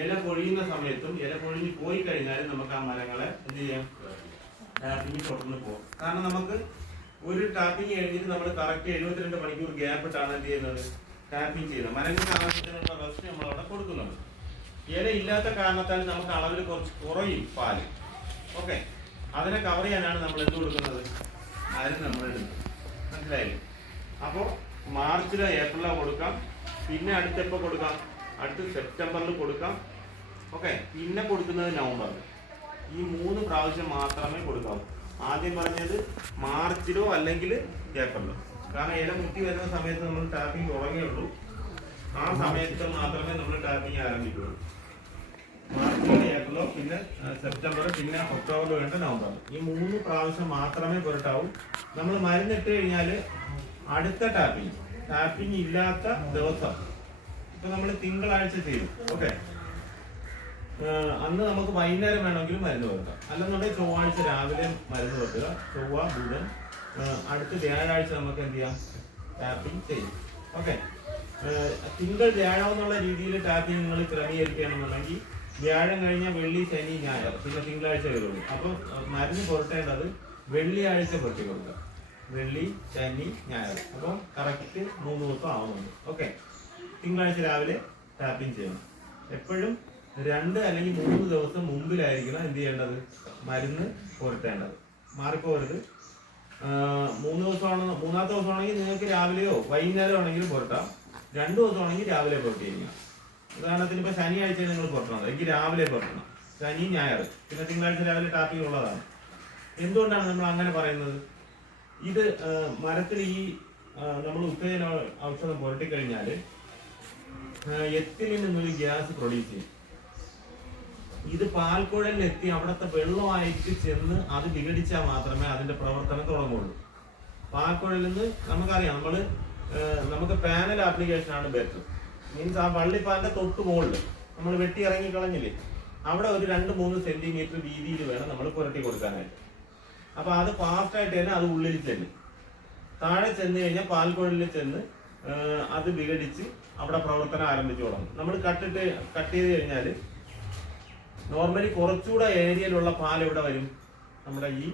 ഇല പൊഴിയുന്ന സമയത്തും ഇല പൊഴിഞ്ഞ് പോയി കഴിഞ്ഞാൽ നമുക്ക് ആ മരങ്ങളെ എന്ത് ചെയ്യാം? ടാപ്പിംഗ് തുടർന്ന് പോകും. കാരണം നമുക്ക് ഒരു ടാപ്പിംഗ് കഴിഞ്ഞിട്ട് നമ്മൾ കറക്റ്റ് എഴുപത്തിരണ്ട് മണിക്കൂർ ഗ്യാപ്പ് ഇട്ടാണ് എന്ത് ചെയ്യുന്നത്? ടാപ്പിംഗ് ചെയ്യുന്നത്. മരങ്ങൾക്ക് ആവശ്യത്തിനുള്ള റെസ്റ്റ് നമ്മൾ അവിടെ കൊടുക്കുന്നുണ്ട്. ഇല ഇല്ലാത്ത കാരണത്താൽ നമുക്ക് അളവിൽ കുറച്ച് കുറയും പാൽ. ഓക്കെ അതിനെ കവർ ചെയ്യാനാണ് നമ്മൾ എന്ത് കൊടുക്കുന്നത്? മരുന്ന് നമ്മൾ ഇടുന്നത്. മനസ്സിലായില്ലേ? അപ്പോൾ മാർച്ചിലോ ഏപ്രിലോ കൊടുക്കാം. പിന്നെ അടുത്തെപ്പോൾ കൊടുക്കാം? അടുത്ത് സെപ്റ്റംബറിൽ കൊടുക്കാം. ഓക്കെ പിന്നെ കൊടുക്കുന്നത് നവംബറിൽ ഈ മൂന്ന് പ്രാവശ്യം മാത്രമേ കൊടുക്കാവൂ. ആദ്യം പറഞ്ഞത് മാർച്ചിലോ അല്ലെങ്കിൽ ഏപ്രിലോ. കാരണം ഇല മുത്തി വരുന്ന സമയത്ത് നമ്മൾ ടാപ്പിംഗ് തുടങ്ങിയുള്ളൂ ആ സമയത്ത് മാത്രമേ നമ്മൾ ടാപ്പിംഗ് ആരംഭിക്കുള്ളൂ. മാർച്ചിലോ ഏപ്രിലോ പിന്നെ സെപ്റ്റംബർ പിന്നെ ഒക്ടോബറിലോ വേണ്ട നവംബർ ഈ മൂന്ന് പ്രാവശ്യം മാത്രമേ പുരട്ടാവൂ. നമ്മൾ മരുന്നിട്ട് കഴിഞ്ഞാൽ അടുത്ത ടാപ്പിംഗ്. ടാപ്പിംഗ് ഇല്ലാത്ത ദിവസം. ഇപ്പൊ നമ്മൾ തിങ്കളാഴ്ച ചെയ്യും. ഓക്കെ അന്ന് നമുക്ക് വൈകുന്നേരം വേണമെങ്കിലും മരുന്ന് വെക്കാം അല്ലെന്നുണ്ടെങ്കിൽ ചൊവ്വാഴ്ച രാവിലെ മരുന്ന് വെക്കുക ചൊവ്വ ബുധൻ അടുത്ത വ്യാഴാഴ്ച നമുക്ക് എന്ത് ചെയ്യാം? ടാപ്പിംഗ് ചെയ്യും. ഓക്കെ തിങ്കൾ വ്യാഴം എന്നുള്ള രീതിയിൽ ടാപ്പിംഗ് നിങ്ങൾ ക്രമീകരിക്കുകയാണെന്നുണ്ടെങ്കിൽ വ്യാഴം കഴിഞ്ഞ വെള്ളി ശനി ഞായർ പിന്നെ തിങ്കളാഴ്ച വരുള്ളൂ. അപ്പം മരുന്ന് പുരട്ടേണ്ടത് വെള്ളിയാഴ്ച പൊട്ടി കൊടുക്കുക. വെള്ളി ശനി ഞായർ. അപ്പം കറക്റ്റ് മൂന്ന് ദിവസം ആവുന്നുണ്ട്. ഓക്കെ തിങ്കളാഴ്ച രാവിലെ ടാപ്പിംഗ് ചെയ്യണം. എപ്പോഴും രണ്ട് അല്ലെങ്കിൽ മൂന്ന് ദിവസം മുമ്പിലായിരിക്കണം എന്ത് ചെയ്യേണ്ടത്? മരുന്ന് പുരട്ടേണ്ടത്. മാറിപ്പോകരുത്. ആ, മൂന്ന് ദിവസമാണ് മൂന്നാമത്തെ ദിവസമാണെങ്കിൽ നിങ്ങൾക്ക് രാവിലെയോ വൈകുന്നേരം ആണെങ്കിലും പുരട്ടാം. രണ്ട് ദിവസമാണെങ്കിൽ രാവിലെ പുരട്ടിയിരിക്കണം. ഉദാഹരണത്തിന് ഇപ്പൊ ശനിയാഴ്ച നിങ്ങൾ പുറത്തണം എനിക്ക് രാവിലെ പുറത്തണം ശനി ഞായർ. പിന്നെ തിങ്കളാഴ്ച രാവിലെ ടാപ്പിംഗ് ഉള്ളതാണ്. എന്തുകൊണ്ടാണ് നമ്മൾ അങ്ങനെ പറയുന്നത്? ഇത് മരത്തിൽ ഈ നമ്മൾ ഉത്തേജന ഔഷധം പുരട്ടിക്കഴിഞ്ഞാൽ എത്തിലിൽ നിന്നൊരു ഗ്യാസ് പ്രൊഡ്യൂസ് ചെയ്യും. ഇത് പാൽക്കുഴലിൽ എത്തി അവിടുത്തെ വെള്ളമായിട്ട് ചെന്ന് അത് വിഘടിച്ചാൽ മാത്രമേ അതിന്റെ പ്രവർത്തനം തുടങ്ങുള്ളൂ. പാൽക്കുഴലിൽ നിന്ന് നമുക്കറിയാം നമ്മൾ ആ, നമുക്ക് പാനൽ ആപ്ലിക്കേഷൻ ആണ് ബെറ്റർ മീൻസ് ആ വള്ളിപ്പാലിന്റെ തൊട്ട് മുകളിൽ നമ്മൾ വെട്ടി ഇറങ്ങി കളഞ്ഞില്ലേ? അവിടെ ഒരു രണ്ട് മൂന്ന് സെന്റിമീറ്റർ വീതിയിൽ വേണം നമ്മൾ പുരട്ടി കൊടുക്കാനായിട്ട്. അപ്പൊ അത് ഫാസ്റ്റ് ആയിട്ട് തന്നെ അത് ഉള്ളിൽ ചെല്ലും താഴെ ചെന്ന് കഴിഞ്ഞാൽ പാൽക്കുഴലിൽ ചെന്ന് അത് വിഘടിച്ച് അവിടെ പ്രവർത്തനം ആരംഭിച്ചു തുടങ്ങും. നമ്മൾ കട്ടിട്ട് കട്ട് ചെയ്ത് കഴിഞ്ഞാൽ നോർമലി കുറച്ചുകൂടെ ഏരിയയിലുള്ള പാൽ എവിടെ വരും. നമ്മുടെ ഈ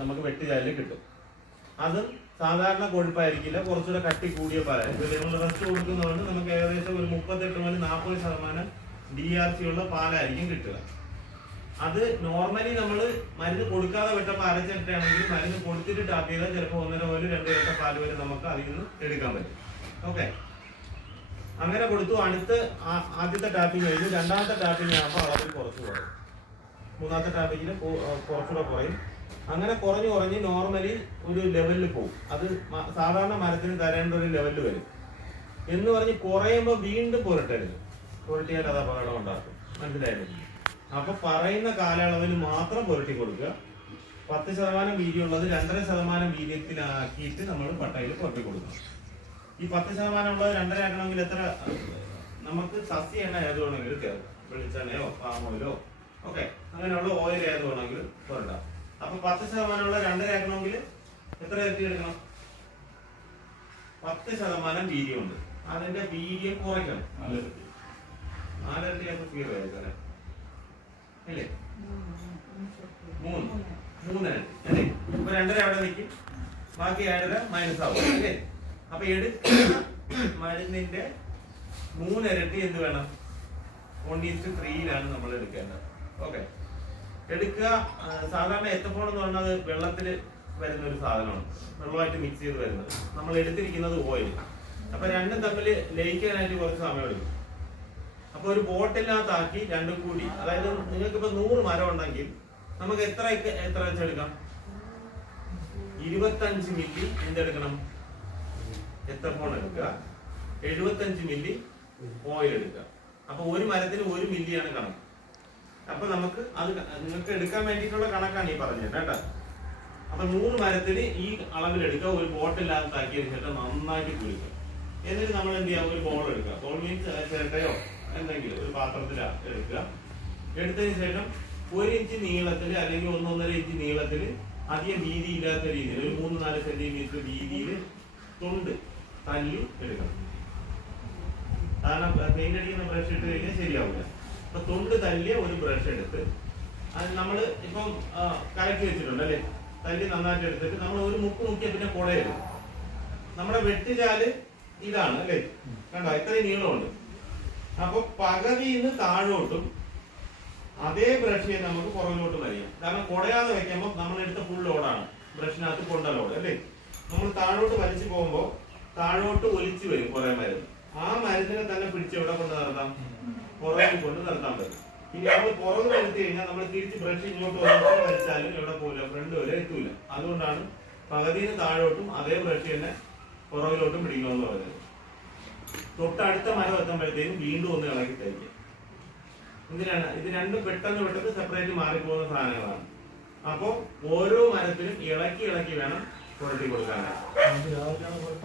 നമുക്ക് വെട്ടുചാലിൽ കിട്ടും. അതും സാധാരണ കൊഴുപ്പായിരിക്കില്ല. കുറച്ചുകൂടെ കട്ടി കൂടിയ പാലായിരിക്കും നമ്മൾ റെസ്റ്റ് കൊടുക്കുന്നതുകൊണ്ട് നമുക്ക് ഏകദേശം ഒരു മുപ്പത്തെട്ട് മുതൽ നാൽപ്പത് ശതമാനം ഡി ആർ സി ഉള്ള പാലായിരിക്കും കിട്ടുക. അത് നോർമലി നമ്മൾ മരുന്ന് കൊടുക്കാതെ വിട്ടപ്പോൾ അരച്ചിട്ടാണെങ്കിൽ മരുന്ന് കൊടുത്തിട്ട് ടാപ്പ് ചെയ്താൽ ചിലപ്പോൾ ഒന്നര മുതൽ രണ്ട് ഇരട്ട പാൽ വരെ നമുക്ക് അതിൽ നിന്ന് എടുക്കാൻ പറ്റും. ഓക്കെ അങ്ങനെ കൊടുത്തു അടുത്ത് ആദ്യത്തെ ടാപ്പിംഗ് കഴിഞ്ഞു. രണ്ടാമത്തെ ടാപ്പിംഗ് ആകുമ്പോൾ അളവിൽ കുറച്ച് കുറയും. മൂന്നാമത്തെ ടാപ്പിങ്ങിന് കുറച്ചുകൂടെ കുറയും. അങ്ങനെ കുറഞ്ഞു കുറഞ്ഞ് നോർമലി ഒരു ലെവലിൽ പോകും അത് സാധാരണ മരത്തിന് തരേണ്ട ഒരു ലെവലിൽ വരും. എന്ന് പറഞ്ഞ് കുറയുമ്പോൾ വീണ്ടും പുരട്ടരുത്. പുരട്ടിയാൽ അത് അപകടം ഉണ്ടാക്കും. മനസ്സിലായില്ലേ അപ്പൊ പറയുന്ന കാലയളവിൽ മാത്രം പുരട്ടി കൊടുക്കുക. പത്ത് ശതമാനം വീതിയുള്ളത് രണ്ടര ശതമാനം വീര്യത്തിലാക്കിയിട്ട് നമ്മൾ പട്ടയിൽ പുരട്ടി കൊടുക്കണം. ഈ പത്ത് ശതമാനം ഉള്ളത് രണ്ടര ആക്കണമെങ്കിൽ എത്ര? നമുക്ക് സസ്യ എണ്ണ ഏത് വേണമെങ്കിലും കയറും വെളിച്ചെണ്ണയോ പാം ഓയിലോ ഓക്കെ അങ്ങനെയുള്ള ഓയിൽ ഏത് വേണമെങ്കിലും പുരട്ടാം അപ്പൊ പത്ത് ശതമാനമുള്ള രണ്ടര ആക്കണമെങ്കിൽ എത്ര ഇരട്ടി എടുക്കണം? പത്ത് ശതമാനം വീര്യമുണ്ട്. അതിന്റെ വീര്യം കുറയ്ക്കണം. നാലിരട്ടി അപ്പൊ സീറോ ആയിരിക്കും അല്ലേ? മൂന്ന്. മൂന്നര അല്ലേ? ഇപ്പൊ രണ്ടര അവിടെ നിൽക്കും. ബാക്കി ഏഴര മൈനസ് ആവും. അല്ലേ? അപ്പൊ എടുക്കുന്ന മരുന്നിന്റെ മൂന്നിരട്ടി എന്ത് വേണം? വൺ ത്രീയിലാണ് നമ്മൾ എടുക്കേണ്ടത്. ഓക്കെ എടുക്കുക സാധാരണ എത്തപ്പോൾ എന്ന് പറഞ്ഞാൽ വെള്ളത്തിൽ വരുന്ന ഒരു സാധനമാണ്. വെള്ളമായിട്ട് മിക്സ് ചെയ്ത് വരുന്നത്. നമ്മൾ എടുത്തിരിക്കുന്നത് ഓയിൽ അപ്പൊ രണ്ടും തമ്മിൽ ലയിക്കാനായിട്ട് കുറച്ച് സമയം എടുക്കും. അപ്പൊ ഒരു ബോട്ടിനകത്താക്കി രണ്ടും കൂടി. അതായത് നിങ്ങൾക്ക് ഇപ്പൊ നൂറ് മരം ഉണ്ടെങ്കിൽ നമുക്ക് എത്ര എത്ര വെച്ചെടുക്കാം? ഇരുപത്തഞ്ച് മില്ലി എന്തെടുക്കണം? എത്തപ്പോൺ എടുക്കുക? എഴുപത്തഞ്ച് മില്ലി ഓയിൽ എടുക്കുക. അപ്പൊ ഒരു മരത്തിന് ഒരു മില്ലിയാണ് കണക്ക്. അപ്പൊ നമുക്ക് അത് നിങ്ങൾക്ക് എടുക്കാൻ വേണ്ടിയിട്ടുള്ള കണക്കാണ് ഈ പറഞ്ഞത് കേട്ടോ. അപ്പൊ നൂറ് മരത്തിന് ഈ അളവിലെടുക്കുക ഒരു ബോട്ടിനകത്താക്കിയതിന് ശേഷം നന്നായിട്ട് കുളിക്കുക. എന്നിട്ട് നമ്മൾ എന്ത് ചെയ്യാം ഒരു ബോൾ എടുക്കുക. ബോൾ മീൻസ് ചിരട്ടയോ എന്തെങ്കിലും ഒരു പാത്രത്തിലാ എടുക്കുക. എടുത്തതിന് ശേഷം ഒരു ഇഞ്ച് നീളത്തിൽ അല്ലെങ്കിൽ ഒന്നൊന്നര ഇഞ്ച് നീളത്തിൽ അധികം വീതി ഇല്ലാത്ത രീതിയിൽ ഒരു മൂന്ന് നാല് സെന്റിമീറ്റർ വീതിയിൽ തൊണ്ട് തല്ലി എടുക്കണം. കാരണം പെയിന്റ് അടിക്കുന്ന ബ്രഷ് ഇട്ട് കഴിഞ്ഞാൽ ശരിയാവില്ല അപ്പൊ തൊണ്ട് തല്ലിയ ഒരു ബ്രഷ് എടുത്ത് അത് നമ്മൾ ഇപ്പം കലക്കി വെച്ചിട്ടുണ്ട് അല്ലേ? തല്ലി നന്നായിട്ട് എടുത്തിട്ട് നമ്മൾ ഒരു മുക്ക് മുക്കിയ പിന്നെ കുടയരുത്. നമ്മുടെ വെട്ടിലാൽ ഇതാണ് അല്ലേ? കണ്ടോ? ഇത്രയും നീളമുണ്ട്. അപ്പൊ പകുതിന്ന് താഴോട്ടും അതേ ബ്രഷിനെ നമുക്ക് പുറകിലോട്ട് അറിയാം കാരണം കുടയാതെ വെക്കുമ്പോൾ നമ്മൾ എടുത്ത ഫുൾ ലോഡാണ് ബ്രഷിനകത്ത് കൊണ്ട ലോഡ് അല്ലേ? നമ്മൾ താഴോട്ട് വലിച്ചു പോകുമ്പോൾ താഴോട്ട് ഒലിച്ചു വരും കുറെ മരുന്ന്. ആ മരുന്നിനെ തന്നെ പിടിച്ച് എവിടെ കൊണ്ട് നടത്താം? പുറകിൽ കൊണ്ട് നടത്താൻ പറ്റും. ഇനി നമ്മൾ പുറകു വരുത്തി കഴിഞ്ഞാൽ നമ്മൾ തിരിച്ച് ബ്രഷ് ഇങ്ങോട്ട് വലിച്ചാലും എവിടെ പോല ഫ്രണ്ട് വരെ എത്തൂല. അതുകൊണ്ടാണ് പകുതിന് താഴോട്ടും അതേ ബ്രഷ് തന്നെ പുറകിലോട്ടും പിടിക്കണമെന്ന് പറയുന്നത് തൊട്ടടുത്ത മരം എത്തുമ്പോഴത്തേക്കും വീണ്ടും ഒന്ന് ഇളക്കി തയ്ക്കുക എന്തിനാണ്? ഇത് രണ്ടും പെട്ടെന്ന് പെട്ടെന്ന് സെപ്പറേറ്റ് മാറിപ്പോകുന്ന സാധനങ്ങളാണ്. അപ്പോ ഓരോ മരത്തിനും ഇളക്കി ഇളക്കി വേണം പുരട്ടി കൊടുക്കാനായിട്ട്.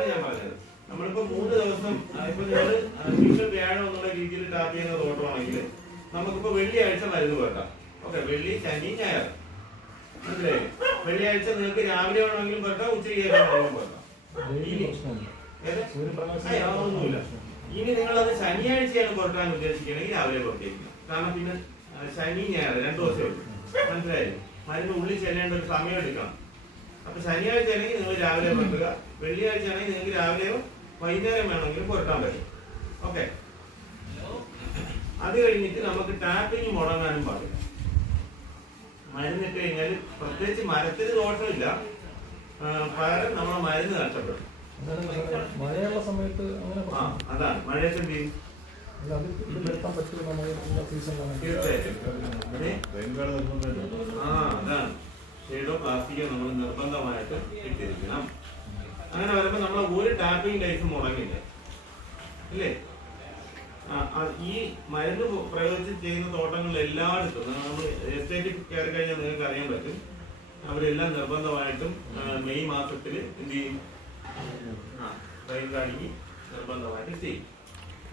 അതാണ് ഞാൻ പറഞ്ഞത്. നമ്മളിപ്പോ മൂന്ന് ദിവസം ഇപ്പൊ നിങ്ങൾ തിങ്കൾ വ്യാഴം എന്നുള്ള രീതിയിൽ ടാപ്പ് ചെയ്യുന്ന തോട്ടമാണെങ്കിൽ നമുക്കിപ്പോ വെള്ളിയാഴ്ച മരുന്ന് വെക്കാം. ഓക്കെ വെള്ളി ശനി ഞായർ. മനസ്സിലായി? വെള്ളിയാഴ്ച നിങ്ങൾക്ക് രാവിലെ വേണമെങ്കിലും വെക്കാം ഉച്ചയ്ക്ക് വേണമെങ്കിലും വെക്കാം. അതൊന്നുമില്ല ഇനി നിങ്ങൾ അത് ശനിയാഴ്ചയാണ് പുറത്താൻ ഉദ്ദേശിക്കണമെങ്കിൽ രാവിലെ പുറത്തേക്കും കാരണം പിന്നെ ശനി ഞായർ രണ്ടു ദിവസമേ ഉള്ളൂ. മനസ്സിലായി? മരുന്ന് ഉള്ളിൽ ചെല്ലേണ്ട ഒരു സമയം എടുക്കണം. അപ്പൊ ശനിയാഴ്ച ആണെങ്കിൽ നിങ്ങൾ രാവിലെ പുറത്തുക വെള്ളിയാഴ്ച ആണെങ്കിൽ നിങ്ങൾക്ക് രാവിലെയോ വൈകുന്നേരം വേണമെങ്കിലും പുരട്ടാൻ പറ്റും. ഓക്കെ അത് കഴിഞ്ഞിട്ട് നമുക്ക് ടാപ്പിങ് മുടങ്ങാനും പാടില്ല. മരുന്നിട്ട് കഴിഞ്ഞാൽ പ്രത്യേകിച്ച് മരത്തിന് ദോഷമില്ല. പകരം നമ്മൾ മരുന്ന് നഷ്ടപ്പെടും. മഴയുള്ള സമയത്ത് അങ്ങനെ ആ അതാണ്. മഴയത്ത് എന്ത് ചെയ്യും? തീർച്ചയായിട്ടും അതെ ആ അതാണ് ഷെയ്ഡോ പ്ലാസ്റ്റിക്കോ നമ്മൾ നിർബന്ധമായിട്ട് ഇട്ടിരിക്കണം അങ്ങനെ വരുമ്പോൾ നമ്മൾ ടാപ്പിംഗ് ലൈഫ് മുടങ്ങില്ല ആ, ഈ മരുന്ന് പ്രയോഗിച്ച് ചെയ്യുന്ന തോട്ടങ്ങളിൽ എല്ലായിടത്തും നമ്മൾ എസ്റ്റേറ്റിൽ കയറി കഴിഞ്ഞാൽ നിങ്ങൾക്ക് അറിയാൻ പറ്റും. അവരെല്ലാം നിർബന്ധമായിട്ടും മെയ് മാസത്തിൽ എന്ത് ചെയ്യും? ട്രെയിൻ കാണിക്ക് നിർബന്ധമായിട്ട് ചെയ്യും.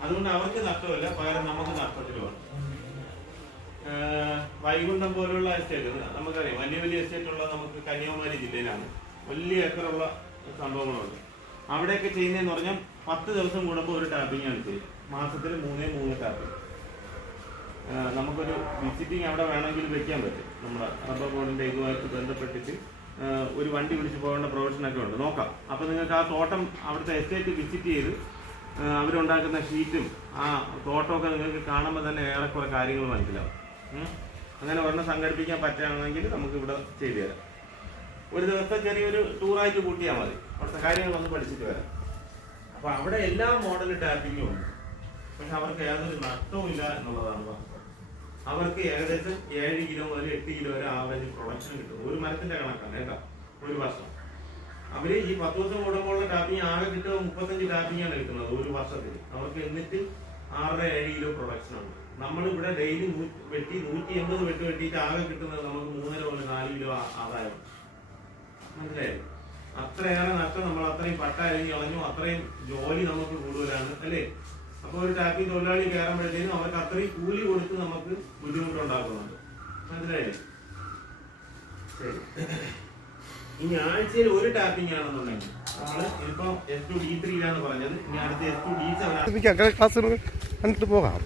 അതുകൊണ്ട് അവർക്ക് നഷ്ടമല്ല പകരം നമുക്ക് നഷ്ടത്തിലുമാണ്. വൈകുണ്ഠം പോലുള്ള എസ്റ്റേറ്റ് നമുക്കറിയാം. വലിയ വലിയ എസ്റ്റേറ്റ് ഉള്ള നമുക്ക് കന്യാകുമാരി ജില്ലയിലാണ്. വലിയ ഏക്കറുള്ള സംഭവങ്ങളുണ്ട്. അവിടെയൊക്കെ ചെയ്യുന്നതെന്ന് പറഞ്ഞാൽ പത്ത് ദിവസം കൂടുമ്പോൾ ഒരു ടാപ്പിംഗ് ആണ് ചെയ്യുക മാസത്തിൽ മൂന്നേ മൂന്ന് ടാപ്പിംഗ്. നമുക്കൊരു വിസിറ്റിംഗ് അവിടെ വേണമെങ്കിൽ വെക്കാൻ പറ്റും. നമ്മുടെ റബ്ബർ ബോർഡിന്റെ ഇതുമായിട്ട് ബന്ധപ്പെട്ടിട്ട് ഒരു വണ്ടി വിളിച്ച് പോകേണ്ട പ്രൊവിഷനൊക്കെ ഉണ്ട്. നോക്കാം. അപ്പോൾ നിങ്ങൾക്ക് ആ തോട്ടം അവിടുത്തെ എസ്റ്റേറ്റ് വിസിറ്റ് ചെയ്ത് അവരുണ്ടാക്കുന്ന ഷീറ്റും ആ തോട്ടമൊക്കെ നിങ്ങൾക്ക് കാണുമ്പോൾ തന്നെ ഏറെക്കുറെ കാര്യങ്ങൾ മനസ്സിലാവും. അങ്ങനെ ഒരെണ്ണം സംഘടിപ്പിക്കാൻ പറ്റുകയാണെങ്കിൽ നമുക്ക് ഇവിടെ ചെയ്തു തരാം. ഒരു ദിവസം ചെറിയൊരു ടൂറായിട്ട് കൂട്ടിയാൽ മതി. അവിടുത്തെ കാര്യങ്ങളൊന്ന് പഠിച്ചിട്ട് വരാം. അപ്പൊ അവിടെ എല്ലാ മോഡൽ ടാപ്പിങ്ങും ഉണ്ട്. പക്ഷെ അവർക്ക് യാതൊരു നഷ്ടവും ഇല്ല എന്നുള്ളതാണ് അവർക്ക് ഏകദേശം ഏഴ് കിലോ മുതൽ എട്ട് കിലോ വരെ ആവറേജ് പ്രൊഡക്ഷൻ കിട്ടും. ഒരു മരത്തിന്റെ കണക്കാണ് കേട്ടോ. ഒരു വർഷം. അവർ ഈ പത്ത് വർഷം കൂടുമ്പോഴുള്ള ടാപ്പിംഗ് ആകെ കിട്ടുക മുപ്പത്തഞ്ച് ടാപ്പിംഗ് ആണ് കിട്ടുന്നത് ഒരു വർഷത്തിൽ. അവർക്ക് എന്നിട്ട് ആറര ഏഴ് കിലോ പ്രൊഡക്ഷൻ ആണ്. നമ്മൾ ഇവിടെ ഡെയിലി വെട്ടി നൂറ്റി എൺപത് വെട്ട് വെട്ടിയിട്ട് ആകെ കിട്ടുന്നത് നമുക്ക് മൂന്നര മുതൽ നാല് കിലോ ആദായം. മനസ്സിലായോ? അത്രയേറെ നഷ്ടം നമ്മൾ അത്രയും പട്ട അരിഞ്ഞ് കളഞ്ഞു അത്രയും ജോലി നമുക്ക് കൂടുതലാണ് അല്ലേ? അപ്പൊ ഒരു ടാപ്പിൽ തൊഴിലാളി കയറുമ്പോഴത്തേനും അവർക്ക് അത്രയും കൂലി കൊടുത്ത് നമുക്ക് ബുദ്ധിമുട്ടുണ്ടാക്കുന്നുണ്ട്. മനസ്സിലായില്ലേ? ഇനി ആഴ്ചയിൽ ഒരു ടാപ്പിംഗ് ആണെന്നുണ്ടെങ്കിൽ ഇപ്പൊ എസ് ടു ഡി പറഞ്ഞത് ഇനി അടുത്ത S two D seven class കണ്ടിട്ട് പോകാം.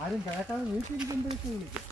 ആരും കേട്ടാതെ വീട്ടിലിരിക്കുമ്പോഴേക്കും വിളിക്കും